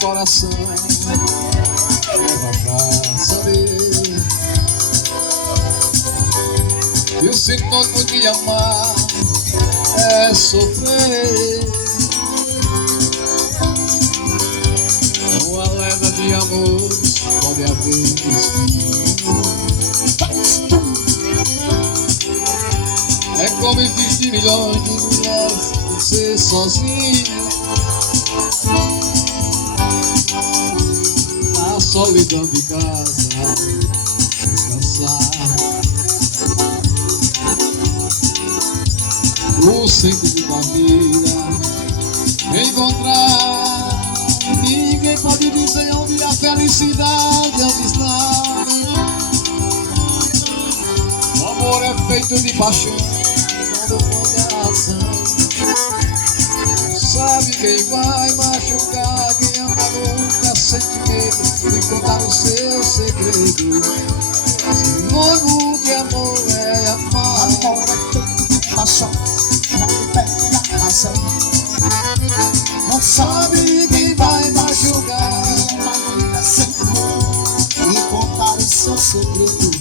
coração leva pra saber que o sinônimo de amar é sofrer. Uma lenda de amores pode haver destino. É como existir milhões de mulheres, você sozinho na solidão de casa descansar. O centro da vida encontrar. Ninguém pode dizer onde a felicidade está. O amor é feito de paixão, quando ponderação. Sabe quem vai machucar, quem ama nunca sente medo de contar o seu segredo. Sinônimo de amor é amar. Amor é feito de paixão, quando perde a razão. Não Sabe quem vai machucar, quem ama nunca sente medo de contar o seu segredo.